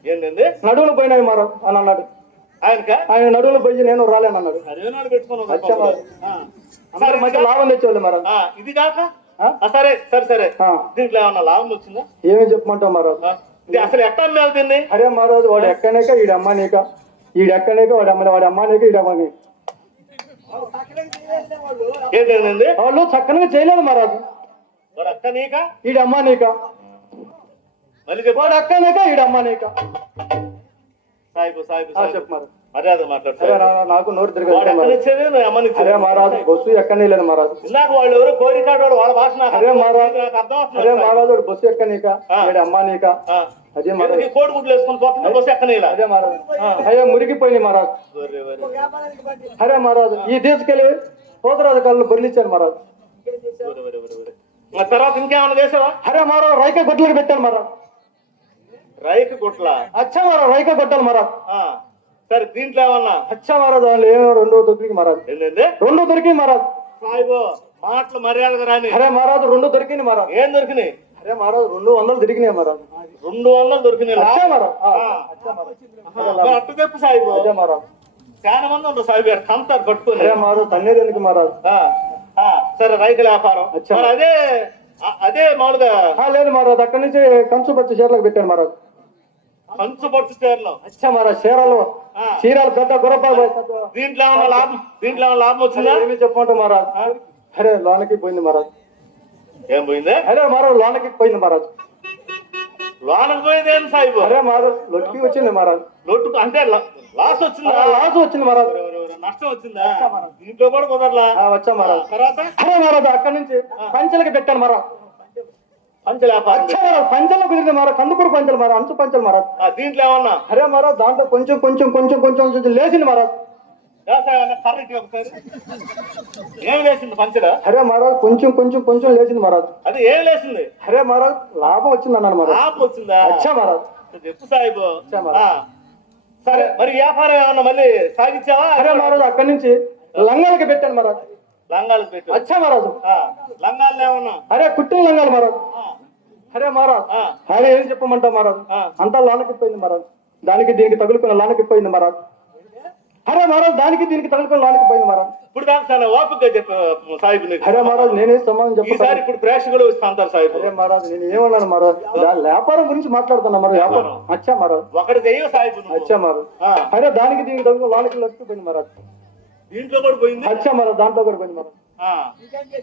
ఏంటండి నడువులు పోయినాయి మహారాజ్ అని అన్నాడు. ఆయనక ఆయన నడువులు పోయి నేను రాలేను అన్నాడు. హరియానాడు పెట్టుకున్నావు అచ్చా కదా? మహారాజ్ అందరి మధ్య లాభం తెచ్చేవాళ్ళు మహారాజ్. ఇది కాక సరే సరే సరే ఆ. దీంట్లో ఏమన్నా లాభం వచ్చిందా? ఏమేం చెప్పమంటావు మహారాజ్. ఇది అసలు ఎట్లా అమ్మేది దీన్ని? అరే మహారాజ్ వాడు ఎక్కనేక ఈడు అమ్మనేక ఈడు ఎక్కనేక వాడు అమ్మనేక ఈడు అమ్మని ఏంటండి వాళ్ళు చక్కనగా చేయలేదు మహారాజ్. వాడు అక్క నీక ఈడు అమ్మనేక మళ్ళీ చెప్పు. వాడు అక్కనేక ఈడు అమ్మనేక సాయిబు సాయిబు చెప్పు మహారాజ్. మర్యాద అరే మాట్లాడు. నాకు నోరు వాడు తిరగదు ఎక్కనిచ్చేది నువ్వు అరే అమ్మనిచ్చేది. మహారాజ్ బస్సు ఎక్కనే లేదు మహారాజ్. ఇందాక వాళ్ళు ఎవరు కోరికాడు వాళ్ళ భాష నాకు అరే మహారాజ్ నాకు అర్థం అరే అవుతుంది. మహారాజ్ వాడు బస్సు ఎక్కనీక ఈడు అమ్మనీక అదే మరి ఎందుకు ఈ కోడి గుడ్లు వేసుకొని పోతున్నా బస్సు ఎక్కనేలా అదే మహారాజ్ అయ్యా మురిగిపోయింది మహారాజ్ అరే మహారాజు ఈ తీసుకెళ్ళి పోతరాజు కళ్ళు బొర్లిచ్చాను మహారాజ్ మరి తర్వాత ఇంకేమన్నా చేసావా? అరే మహారాజ్ రైక గొడ్లకు పెట్టాను మహారాజ్ రైతు గుట్ల అచ్చా మహారాజ్ రైక గొడ్డలు మహారాజ్ సరే దీంట్లో ఏమన్నా అచ్చా మహారాజ్ దాంట్లో ఏమో రెండో దొరికి మహారాజ్ ఏంటంటే రెండు దొరికి మహారాజ్ సాయిబు మాటలు మర్యాదగా రాని. అరే మహారాజు రెండు దొరికింది మహారాజ్ ఏం దొరికినాయి? అరే మహారాజు 200 దొరికినాయి మహారాజ్ 200 దొరికినాయి. అచ్చా మహారాజ్ అచ్చా మహారాజ్ మరి అట్టు చెప్పు సాయిబు. అదే మహారాజ్ చాలా మంది ఉండరు సాయిబు గారు కంతారు పట్టుకుని. అరే మహారాజ్ తన్నీరు ఎందుకు మహారాజ్ సరే రైతుల వ్యాపారం. అచ్చా. మరి అదే మామూలుగా లేదు మహారాజ్ అక్కడి నుంచి కంచు పచ్చి చీరలకు పెట్టాను మహారాజ్ కంచు పట్టు చీరలో. అచ్చా మహారాజ్ చీరలు చీరలు పెద్ద గురపాలు దీంట్లో ఏమన్నా లాభం వచ్చిందా? ఏమి చెప్పమంటావు మహారాజ్ అరే లోనకి పోయింది మహారాజ్ ఏం పోయిందే? అరే మహారాజ్ లోనకి పోయింది మహారాజ్ లోనకు పోయింది ఏం సాయిబు? అరే మహారాజ్ లొట్టికి వచ్చింది మహారాజ్ లొట్టుకు అంటే లాస్ వచ్చిందా? లాస్ వచ్చింది మహారాజ్ నష్టం వచ్చిందా? దీంట్లో కూడా కుదరలా. వచ్చా మహారాజ్ తర్వాత అరే మహారాజ్ అక్కడి నుంచి పంచలకి పెట్టాను మహారాజ్ పంచల వ్యాపారం. అచ్చా మహారాజ్ పంచలు కుదిరింది మహారాజ్ కందుకూరు పంచలు మహారాజ్ అంచు పంచలు మహారాజ్ దీంట్లో ఏమన్నా అరే మహారాజ్ దాంట్లో కొంచెం కొంచెం కొంచెం కొంచెం కొంచెం లేచింది మహారాజ్ వ్యవసాయం కర్రెంట్ ఒకసారి ఏం లేసింది పంచలో? అరే మహారాజ్ కొంచెం కొంచెం కొంచెం లేచింది మహారాజ్ అది ఏం లేసింది? అరే మహారాజ్ లాభం వచ్చింది అన్నాను మహారాజ్ లాభం వచ్చిందా? అచ్చా మహారాజ్ చెప్పు సాయిబు. అచ్చా మహారాజ్ సరే మరి వ్యాపారం ఏమన్నా మళ్ళీ సాగించావా? అరే మహారాజ్ అక్కడి నుంచి లంగాలకి పెట్టాను మహారాజ్ లంగాలు పెట్టు. అచ్చా మహారాజు లంగాలు ఏమన్నా? అరే కుట్టిన లంగాలు మహారాజ్ అరే మహారాజ్ అరే ఏం చెప్పమంటావు మహారాజ్ అంతా లోనకి పోయింది మహారాజ్ దానికి దీనికి తగులుకున్న లోనకి పోయింది మహారాజ్ అరే మహారాజ్ దానికి దీనికి తగులుకున్న లోనకి పోయింది మహారాజ్ ఇప్పుడు దాకా చాలా ఓపికగా చెప్పు సాయిబు నీకు. అరే మహారాజ్ నేనే సమాధానం ఈసారి చెప్పాను ఇప్పుడు ప్రేక్షకులు వస్తుంటారు సాయిబు. అరే మహారాజ్ నేను ఏమన్నాను మహారాజ్ వ్యాపారం గురించి మాట్లాడుతున్నా మరి వ్యాపారం అచ్చా మహారాజ్ ఒకటి దెయ్యం సాయిబు నువ్వు. అచ్చా మహారాజ్ అరే దానికి దీనికి తగులుకున్న లోనకి లొక్కిపోయింది మహారాజ్ దీంట్లో కూడా పోయింది. అచ్చా మహారాజ్ దాంట్లో కూడా పోయింది మహారాజ్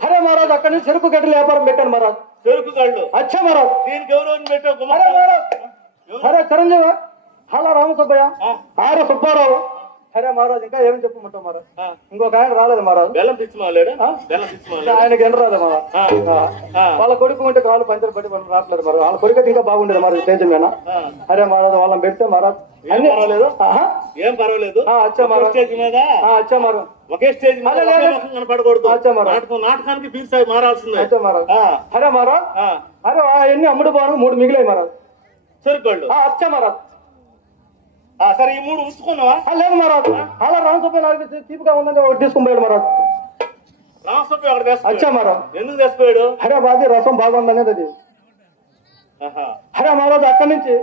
అరే మహారాజ్ అక్కడి నుంచి చెరుకు గడ్డల వ్యాపారం పెట్టాను మహారాజ్ చెరుకు గళ్ళు. అచ్చా మహారాజ్ దీనికి ఎవరు పెట్టావు? అరే మహారాజ్ అరే చిరంజీవి హాలా రామసుబ్బయ్య ఆరు సుబ్బారావు అరే మహారాజ్ ఇంకా ఏమని చెప్పమంటావు మహారాజ్ ఇంకొక ఆయన రాలేదు మహారాజ్ బెల్లం పిచ్చిమాలేడు. బెల్లం పిచ్చిమాలేడు. ఆయనకి ఎండ రాలేదు మహారాజ్ వాళ్ళ కొడుకు ఉంటే కాళ్ళు పంచలు పట్టి వాళ్ళు రావట్లేదు మహారాజ్ వాళ్ళ కొడుకు ఇంకా బాగుండేది మహారాజ్ తేజమేనా అరే మహారాజ్ వాళ్ళని పెడితే మహారాజ్ ఏం పర్వాలేదు. ఏం పర్వాలేదు. అచ్చా మహారాజ్ స్టేజ్ మీద అచ్చా మహారాజ్ ఒకే స్టేజ్ మీద అదే, ఒకే ముఖం కనపడకూడదు. అచ్చా మహారాజ్ నాటకానికి పీర్ సాయి మారాల్సిందే. అచ్చా మహారాజ్ అరే మహారాజ్ అరే ఎన్ని అమ్ముడు బాను 3 మిగిలాయి మహారాజ్ చెరుకు గళ్ళు. అచ్చా మహారాజ్ సరే ఈ 3 ఉంచుకున్నావా? లేదు మహారాజ్ అలా రామసుబ్బయ్య నాకు తీపిగా ఉందని ఒకటి తీసుకుని పోయాడు మహారాజ్ రామస్వామి అక్కడ అచ్చా తెస్తాడు. మహారాజ్ ఎందుకు తెచ్చిపోయాడు? అరే బాది రసం బాగుందనేది అది అరే మహారాజ్ అక్కడి నుంచి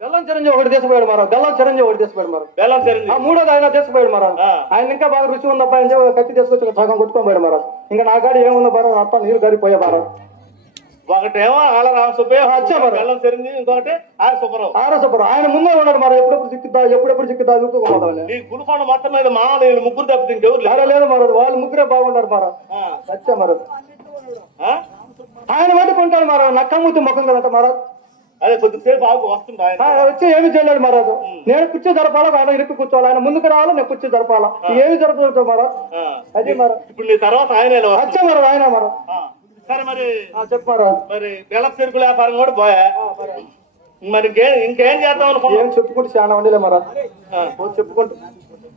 బెల్లం చిరంజీవి ఒకటి తీసుకుపోయాడు మహారాజ్ బెల్లం చిరంజీవి ఒకటి తీసుకుపోయాడు మహారాజ్ బెల్లం సరింది. మూడోది ఆయన తీసుకుపోయాడు మహారాజ్ ఆయన ఇంకా బాగా రుచి ఉందప్ప అని చెప్పి కత్తి తీసుకొచ్చి సగం కొట్టుకొని పోయాడు మహారాజ్ ఇంకా నా కాడ ఏముందో మహారాజ్ అత్త నీరు గారిపోయా మహారాజ్ ఒకటేమో ఆల రామసుబ్బయ్య, అచ్చా మరి. బెల్లం సరింది, ఇంకొకటి ఆర్ సుబ్బరావు. ఆరసపురం ఆయన ముందే ఉన్నాడు మహారాజ్ ఎప్పుడెప్పుడు చిక్కుతా చూసుకోపోతామని నీ గురుకోండ మొత్తం మీద మా వీళ్ళు ముగ్గురు తప్పితే ఇంకెవరు లేరు. అరే లేదు మహారాజ్ వాళ్ళు ముగ్గురే బాగుంటారు మహారాజ్ అచ్చా మహారాజ్ ఆయన పట్టుకుంటాడు మహారాజ్ నక్కమూతి ముఖం కదంట మహారాజ్ అదే కొద్దిసేపు ఆగు వస్తుంది ఆయన. వచ్చి ఏమి చేయలేడు మహారాజు నేను కుర్చీ జరపాలా ఆయన ఇరుక్కు కూర్చోవాలి ఆయన ముందుకు రావాలా నేను కుర్చీ జరపాలా ఏమి జరపదు మహారాజ్ అది మహారాజ్ ఇప్పుడు నీ తర్వాత ఆయన ఇలా వస్తుంది. అచ్చా మహారాజ్ ఆయన మహారాజ్ సరే మరి చెప్పు మహారాజ్ మరి బెల్లం చెరుకు వ్యాపారం కూడా పోయా మరి ఇంకేం చేద్దాం అనుకున్నా? ఏం చెప్పుకుంటే చాలా ఉండలే మహారాజ్ చెప్పుకుంటూ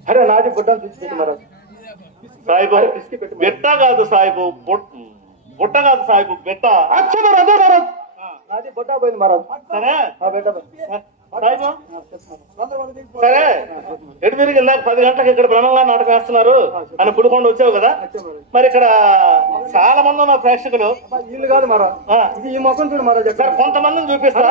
అరే నాది బుడ్డను తీసుకెట్టి మహారాజ్ సాయిబు బెట్ట కాదు సాయిబు, బుట్ట కాదు సాయిబు, బెట్ట. అచ్చా మహారాజ్ అదే మహారాజ్ నాది బుడ్డ పోయింది మహారాజ్ సరే బెట్ట సాయిబు సరే ఎటు తిరిగి ఇందాక 10 గంటలకు ఇక్కడ బ్రహ్మంగా నాటకం వేస్తున్నారు అని పుడుకొని వచ్చావు కదా. మరి ఇక్కడ చాలా మంది ఉన్నారు ప్రేక్షకులు. వీళ్ళు కాదు మహారాజ్ ఇది ఈ ముఖం చూడు మహారాజ్ సరే కొంతమందిని చూపిస్తా.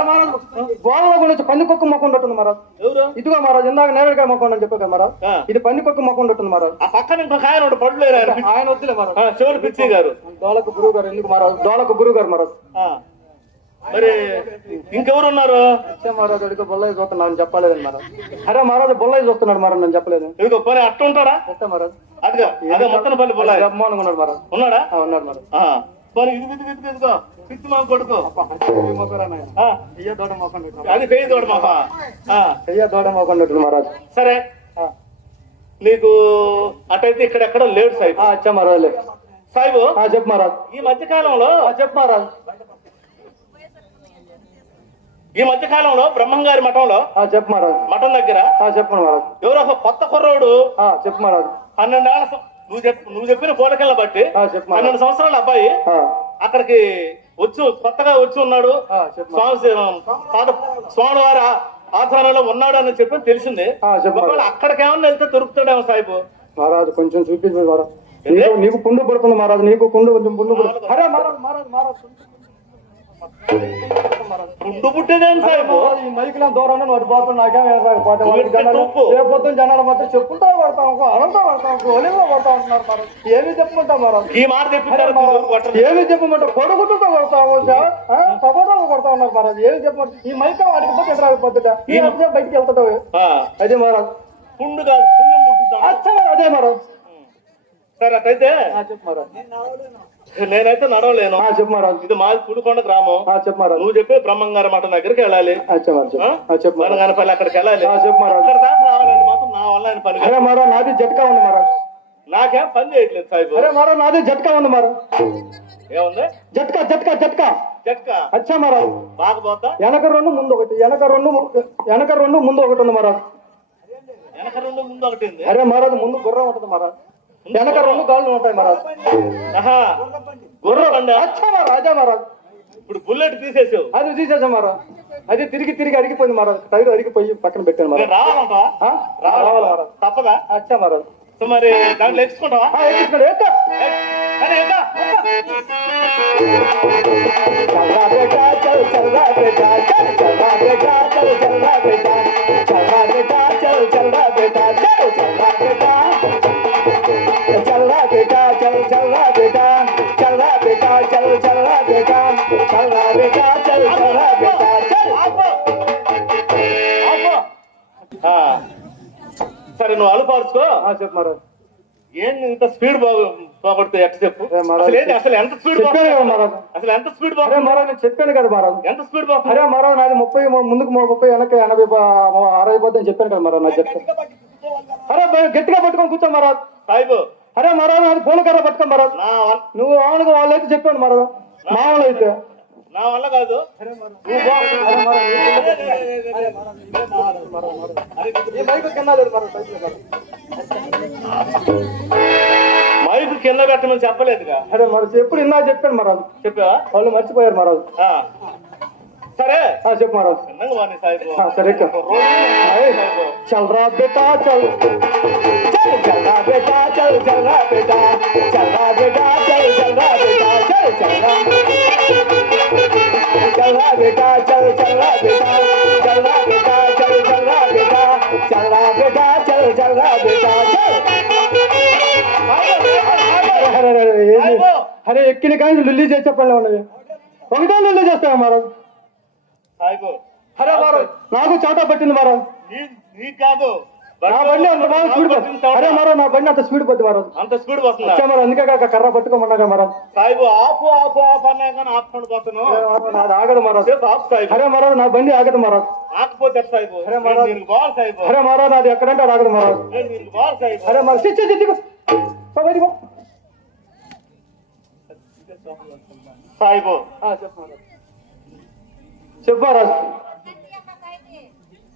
గోడలో కూడా పందికొక్క ముఖం ఉంటుంది మహారాజ్ ఎవరు? ఇదిగో మహారాజ్ ఇందాక నేరేడుకాయ ముఖం అని చెప్పారు మహారాజ్ ఇది పందికొక్క ముఖం ఉంటుంది మహారాజ్ ఆ పక్కన ఇంకొక ఆయన ఒకటి పడలేరు ఆయన. ఆయన వద్దులే మహారాజ్ చెవులు పిచ్చి గారు. దోలకు గురువు గారు ఎందుకు మహారాజ్ దోలకు గురువు గారు మహారాజ్ మరి ఇంకెవరు ఉన్నారు? అచ్చా మహారాజ్ అడిగి బొల్లయ్య చూస్తున్నాను అని చెప్పలేదండి మహారాజ్ అరే మహారాజ్ బొల్లయ్య చూస్తున్నాడు మహారాజ్ నేను చెప్పలేదు ఇదిగో పోనీ అట్టు ఉంటాడా? చెప్తా మహారాజ్ అదిగా అదే మొత్తం పల్లి పొలా బ్రహ్మాండంగా ఉన్నాడు మహారాజ్ ఉన్నాడా? ఉన్నాడు మహారాజ్ పోనీ ఇదిగో పిచ్చి మా కొడుకు అయ్యా దోడ మోకండి అది పేయి తోడు మామ. అయ్యా దోడ మోకండి మహారాజ్ సరే నీకు అటైతే ఇక్కడెక్కడ లేడు సాయిబు. అచ్చా మహారాజ్ సాయిబు చెప్పు మహారాజ్ ఈ మధ్య కాలంలో చెప్పు మహారాజ్ ఈ మధ్య కాలంలో బ్రహ్మంగారి మఠంలో చెప్పు మహారాజ్. మఠం దగ్గర చెప్పండి మహారాజ్. ఎవరో ఒక కొత్త కుర్రోడు చెప్పు మహారాజ్. 12 ఏళ్ల నువ్వు చెప్పిన పోలికలను బట్టి చెప్పు మహారాజ్. 12 సంవత్సరాల అబ్బాయి అక్కడికి కొత్తగా వచ్చి ఉన్నాడు. స్వామివారి ఆధ్వర్యంలో ఉన్నాడు అని చెప్పి తెలిసింది. ఒకవేళ అక్కడికి ఏమన్నా వెళ్తే దొరుకుతాడేమో సాహిబు. మహారాజు కొంచెం చూపించు మహారాజ్. నీకు పుండు పడుతుంది మహారాజు. నీకు పుండు కొంచెం పుండు పడుతుంది. అరే మహారాజ్ మహారాజ్ మహారాజ్ పుండు పుట్టేదేం సాహిబు. ఈ మైకుల దూరం వాటి పోతుంది. నాకేం రేపొద్దున జనాలు మాత్రం చెప్పుకుంటా పడతాం, అనంతా పడతాం, ఒలిగా పడతా ఉంటున్నారు మహారాజ్. ఏమి చెప్పుకుంటాం మహారాజ్. ఈ మాట చెప్తారు. ఏమి చెప్పమంటారు. కొడుకుతుంటా కొడతాము, సపోటాలు కొడతా ఉన్నారు మహారాజ్. ఏమి చెప్పమంటారు. ఈ మైక వాడికి పోతే రాకపోతుంటా ఈ మధ్య బయటికి వెళ్తావు. అదే మహారాజ్. పుండు కాదు పుణ్యం పుట్టుతా. అదే మహారాజ్. సరే అట్లయితే చెప్పు మహారాజ్. నేనైతే నడవలేను. చెప్పు మహారాజ్. ఇది మాది పుడుకొండ గ్రామం. చెప్పు మహారాజ్. నువ్వు చెప్పి బ్రహ్మంగారి మఠం దగ్గరికి వెళ్ళాలి. చెప్పు మరణగానపల్లి అక్కడికి వెళ్ళాలి. చెప్పు మహారాజ్. అక్కడ దాకా రావాలంటే మాత్రం నా వల్ల ఆయన పని. అరే మహారాజ్ నాది జట్కా ఉంది మహారాజ్. నాకేం పని చేయట్లేదు సాహిబు. అరే మహారాజ్ నాది జట్కా ఉంది మహారాజ్. ఏముంది? జట్కా జట్కా జట్కా జట్కా. అచ్చా మహారాజ్. బాగా పోతా. వెనక రెండు ముందు ఒకటి. వెనక రెండు ముందు ఒకటి ఉంది మహారాజ్. వెనక రెండు ముందు ఒకటి ఉంది. అరే మహారాజ్ ముందు గుర్రం ఉంటుంది మహారాజ్. వెనక రెండు గాళ్ళు ఉంటాయి మహారాజ్. గుర్రం అండి. అచ్చా మహారాజ్. అదే మహారాజ్. ఇప్పుడు బుల్లెట్ తీసేసావు. అది తీసేసాం మహారాజ్. అది తిరిగి అరిగిపోయింది మహారాజ్. టైర్ అరిగిపోయి పక్కన పెట్టాను మహారాజ్. రావాలంటా? రావాలి మహారాజ్. తప్పదా? అచ్చా మహారాజ్. మరి దాంట్లో ఎక్కించుకుంటావా? ఎక్కించుకోండి. చల్లా బేటా చల్ చల్లా బేటా చల్ చల్లా బేటా చల్ చల్లా బేటా చల్లా బేటా చల్ చల్లా బేటా చల్ చల్లా బేటా చల్లా బేటా చల్ చల్లా బేటా చల్లా బేటా చల్ చల్లా బేటా చల్లా బేటా చల్ చల్లా బేటా చల్. సరే నువ్వు అలుపార్చుకో. చెప్పు మహారాజ్. ఏంది ఇంత స్పీడ్ పోగొడితే ఎట్ట చెప్పు. అసలు ఎంత స్పీడ్ మహారాజ్. అసలు ఎంత స్పీడ్ మహారాజ్ నేను చెప్పాను కదా మహారాజ్. ఎంత స్పీడ్ పోతుంది? అరే మహారాజ్ నాది 30 ముందుకు 30 వెనక 80 60 పోతే చెప్పాను కదా మహారాజ్. నాకు చెప్తాను. అరే గట్టిగా పట్టుకొని కూర్చో మహారాజ్. సాయిబు. అరే మహారాజ్ నాది పూలకర్ర పట్టుకో మహారాజ్. నువ్వు వాళ్ళకి వాళ్ళైతే చెప్పాను మహారాజ్. మామూలు అయితే నా వల్ల కాదు. మైకు కింద పెట్టమని చెప్పలేదుగా. అరే మరో ఎప్పుడు ఇన్నా చెప్పాను మహారాజ్. చెప్పా వాళ్ళు మర్చిపోయారు మహారాజ్. సరే చెప్పు మహారాజ్. సరే చల్రా బేటా చల్ చల్ చల్రా బేటా చల్ చల్రా బేటా చల్రా బేటా చల్ చల్రా బేటా చల్ చల్రా చల్రా బేటా చల్ చల్రా బేటా చల్రా బేటా చల్ చల్రా బేటా చల్రా బేటా చల్ చల్రా బేటా చల్. అరే ఎక్కిన కానీ లుల్లి చేసి చెప్పండి ఉన్నది. ఒకటే లుల్లి చేస్తావా మహారాజ్. అరే మహారాజ్ నాకు చాటా పట్టింది మహారాజ్. కాదు నా బండి అంత బాగా స్పీడ్ పడుతుంది. అరే మహారాజ్ నా బండి అంత స్పీడ్ పడుతుంది మహారాజ్. అంత స్పీడ్ వస్తుంది. మహారాజ్ అందుకే కాక కర్ర పట్టుకోమన్నాగా మహారాజ్. సాయిబు ఆపు ఆపు ఆపు అన్నా కానీ ఆపుకొని పోతాను. నాది ఆగదు మహారాజ్. ఆపు సాయిబు. అరే మహారాజ్ నా బండి ఆగదు మహారాజ్. ఆకపోతే సాయిబు. అరే మహారాజ్ బాల్ సాయిబు. అరే మహారాజ్ నాది ఎక్కడంటే అది ఆగదు మహారాజ్. బాల్ సాయిబు. అరే మహారాజ్ సాయిబు. చెప్పు మహారాజ్.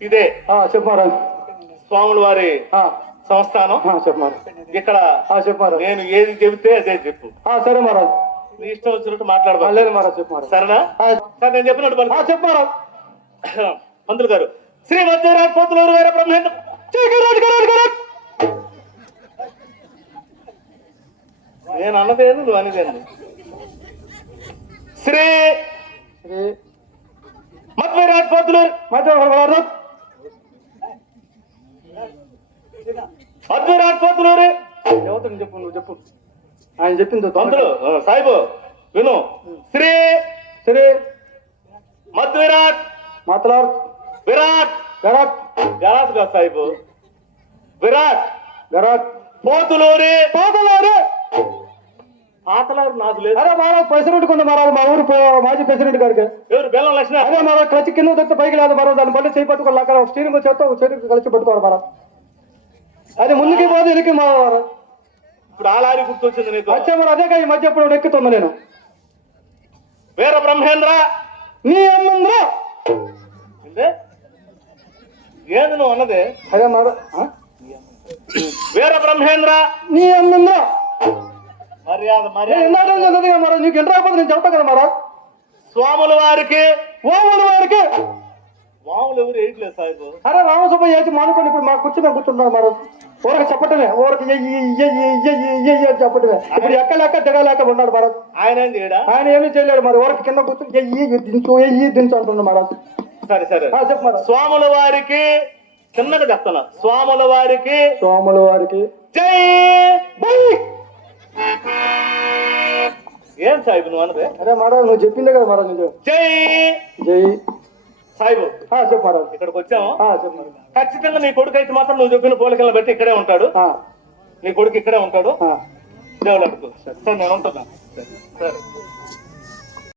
ఇదే చెప్పు మహారాజ్. స్వాముల వారి సంస్థానం. చెప్పు మహారాజ్. ఇక్కడ చెప్పు మహారాజ్. నేను ఏది చెబితే అదే చెప్పు. సరే మహారాజ్. నీ ఇష్టం వచ్చినట్టు మాట్లాడబాలి. లేదు మహారాజ్. చెప్పు మహారాజ్. సరేనా? సరే నేను చెప్పినట్టు పలుకు. చెప్పు మహారాజ్. పంతులు గారు శ్రీ మధ్యరాజ్ పోతులూరు వీర బ్రహ్మేంద్ర నేను అన్నదేంది నువ్వు అనేదేంది. శ్రీ మధ్యరాజ్ పోతులూరు మధ్యరాజ్ పోతులూరు దేవతని చెప్పు. నువ్వు చెప్పు. ఆయన చెప్పింది పంతులు సాయిబు విను. శ్రీ శ్రీ మధ్యరాజ్ మాతలార్ విరాట్ గరాట్ గరాట్ కాదు సాయిబు. విరాట్ గరాట్ పోతులూరి పాతలారే పాతలారు నాకు లేదు. అరే మహారాజ్ ప్రెసిడెంట్ కొండ మహారాజ్ మా ఊరు మాజీ ప్రెసిడెంట్ గారికి. ఎవరు బెల్లం లక్ష్మణ? అదే మహారాజ్ క్లచ్ కింద తెస్తే పైకి లేదు మహారాజ్. దాన్ని బట్టి చేయి పట్టుకోవాలి. స్టీరింగ్ చేస్తే చేతికి కలిసి పట్టుకోవాలి మహారాజ్. అది ముందుకి పోతే ఎనికి మహారాజ్. ఇప్పుడు ఆలారి గుర్తొచ్చింది నీకు. వచ్చే మరి అదే ఈ మధ్య ఎప్పుడు ఎక్కుతున్నా నేను. వీర బ్రహ్మేంద్ర నీ అమ్మంద్ర ఏంది ఏంది నువ్వు అన్నది? అదే మరి వీర బ్రహ్మేంద్ర నీ అన్నందా మర్యాద మర్యాద ఇందాక మరి నీకు ఎంత రాకపోతే నేను చెప్తా కదా మరా. స్వాముల వారికి ఓముల వారికి వాములు ఎవరు వేయట్లేదు సాహిబు. అరే రామసుబ్బయ్య వేసి మానుకొని ఇప్పుడు మా కూర్చుని కూర్చుంటాను మరి ఊరికి చెప్పటమే ఊరికి చెప్పటమే. ఇప్పుడు ఎక్కలేక దిగలేక ఉన్నాడు మహారాజ్. ఆయన ఏం చేయడా? ఆయన ఏమీ చేయలేడు మరి ఊరికి కింద కూర్చుని దించు దించు అంటున్నాడు మహారాజ్. సరే సరే చెప్పు మహారాజ్. స్వాముల వారికి చిన్నగా చెప్తాను. స్వాముల వారికి సోముల వారికి జై. బై. ఏం సాహిబు నువ్వు అన్నది? అరే మహారాజ్ నువ్వు చెప్పిందే కదా మహారాజ్ నువ్వు. జై జై సాహిబు. చెప్పు మహారాజ్. ఇక్కడికి వచ్చాము. చెప్పు మహారాజ్. ఖచ్చితంగా నీ కొడుకు అయితే మాత్రం నువ్వు చెప్పిన పోలికలను బట్టి ఇక్కడే ఉంటాడు. నీ కొడుకు ఇక్కడే ఉంటాడు. దేవుడు అడుగు. సరే నేను ఉంటున్నా. సరే